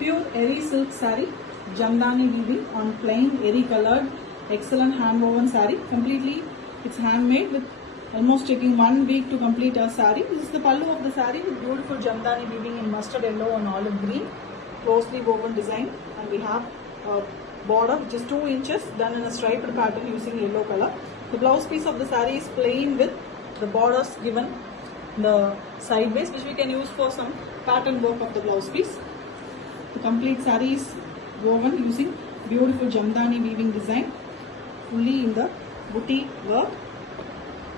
Pure eri silk saree, Jamdani weaving on plain eri colored, excellent hand woven saree. Completely, it's handmade with almost taking 1 week to complete a saree. This is the pallu of the saree with beautiful Jamdani weaving in mustard yellow and olive green, closely woven design, and we have a border which is 2 inches done in a striped pattern using yellow color. The blouse piece of the saree is plain with the borders given in the sideways, which we can use for some pattern work of the blouse piece. The complete saree is woven using beautiful Jamdani weaving design, fully in the booty work.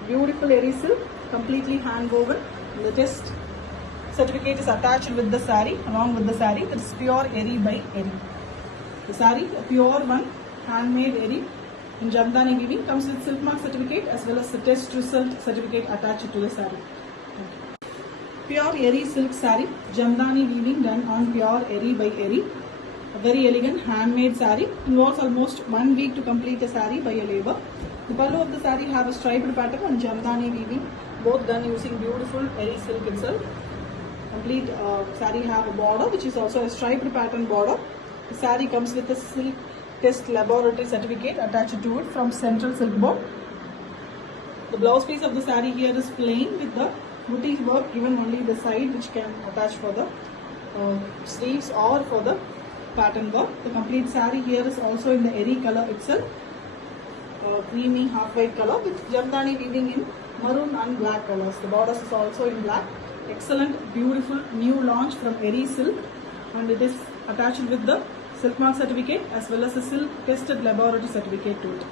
Beautiful eri silk, completely hand woven. The test certificate is attached with the saree, along with the saree. That is pure eri by eri. The saree, a pure one, handmade eri in Jamdani weaving, comes with silk mark certificate as well as the test result certificate attached to the saree. Pure eri silk saree, Jamdani weaving done on pure eri by eri. A very elegant handmade saree, involves almost 1 week to complete a saree by a labor. The pallu of the saree have a striped pattern and Jamdani weaving, both done using beautiful eri silk itself. Complete saree have a border which is also a striped pattern border. The saree comes with a silk test laboratory certificate attached to it from Central Silk Board. The blouse piece of the saree here is plain with the booty work given only the side, which can attach for the sleeves or for the pattern work. The complete saree here is also in the eri color itself, creamy half white color with Jamdani weaving in maroon and black colors. The borders is also in black. Excellent, beautiful new launch from eri silk, and it is attached with the silk mark certificate as well as a silk tested laboratory certificate to it.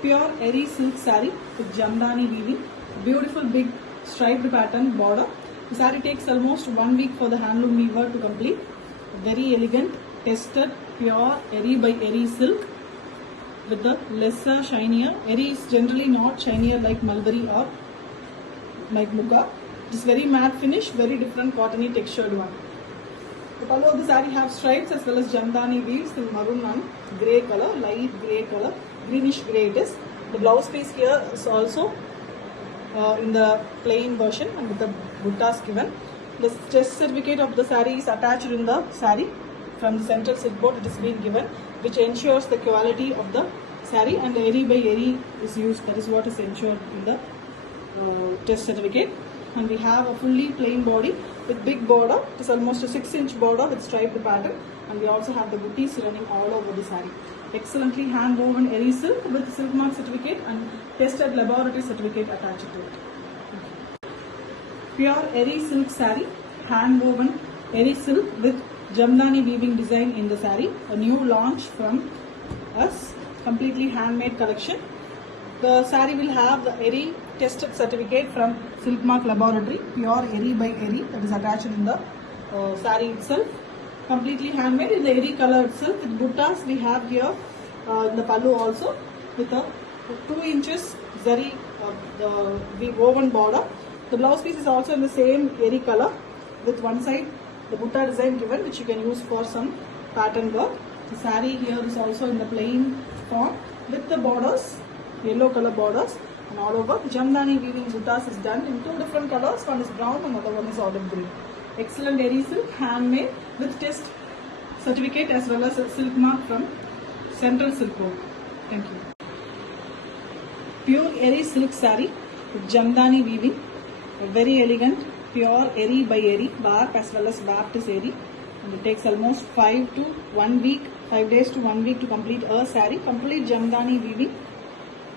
Pure eri silk saree with Jamdani weaving, beautiful big striped pattern border. The saree takes almost 1 week for the handloom weaver to complete. Very elegant, tested, pure eri by eri silk with the lesser shinier. Eri is generally not shinier like mulberry or like muga. It is very matte finish, very different cottony textured one. The pallu of the saree have stripes as well as Jamdani weaves in maroon and grey color, light grey color, greenish grey it is. The blouse piece here is also in the plain version and with the buttas given. The test certificate of the saree is attached in the saree from the Central Silk Board. It is being given, which ensures the quality of the saree, and eri by eri is used. That is what is ensured in the test certificate. And we have a fully plain body with big border. It is almost a 6-inch border with striped pattern, and we also have the booties running all over the saree. Excellently hand woven eri silk with silk mark certificate and tested laboratory certificate attached to it. Pure eri silk saree, hand woven eri silk with Jamdani weaving design in the saree. A new launch from us, completely handmade collection. The saree will have the eri tested certificate from Silk Mark Laboratory, pure eri by eri, that is attached in the saree itself. Completely handmade in the eri color itself. With buttas we have here the pallu also with a 2 inches zari the woven border. The blouse piece is also in the same eri color with one side the butta design given, which you can use for some pattern work. The saree here is also in the plain form with the borders, yellow color borders, and all over. Jamdani weaving buttas is done in 2 different colors. One is brown and another one is olive green. Excellent eri silk, handmade with test certificate as well as a silk mark from Central Silk Board. Thank you. Pure eri silk saree with Jamdani weaving, a very elegant, pure eri by eri, bark as well as Baptist eri. And it takes almost 5 days to 1 week to complete a saree. Complete Jamdani weaving.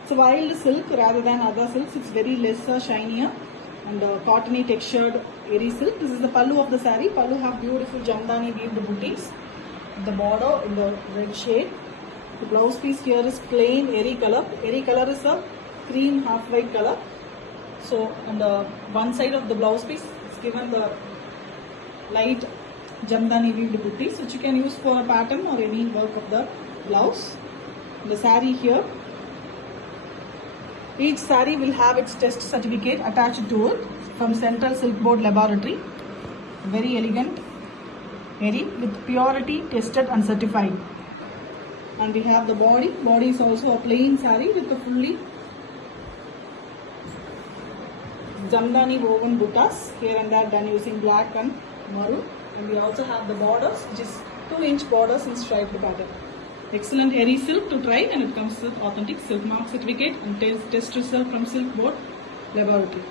It's a wild silk rather than other silks. It's very lesser, shinier and cottony textured eri silk. This is the pallu of the saree. Pallu have beautiful Jamdani weaved booties. The border in the red shade. The blouse piece here is plain eri color. Eri color is a cream half white color. So on the one side of the blouse piece is given the light Jamdani weaved booties, which you can use for a pattern or any work of the blouse. The saree here, each saree will have its test certificate attached to it from Central Silk Board Laboratory. Very elegant eri with purity tested and certified. And we have the body. Body is also a plain saree with the fully Jamdani woven buttas here and there done using black and maroon, and we also have the borders, which is 2-inch borders in striped pattern. Excellent airy silk to try, and it comes with authentic silk mark certificate and test result from Silk Board Laboratory.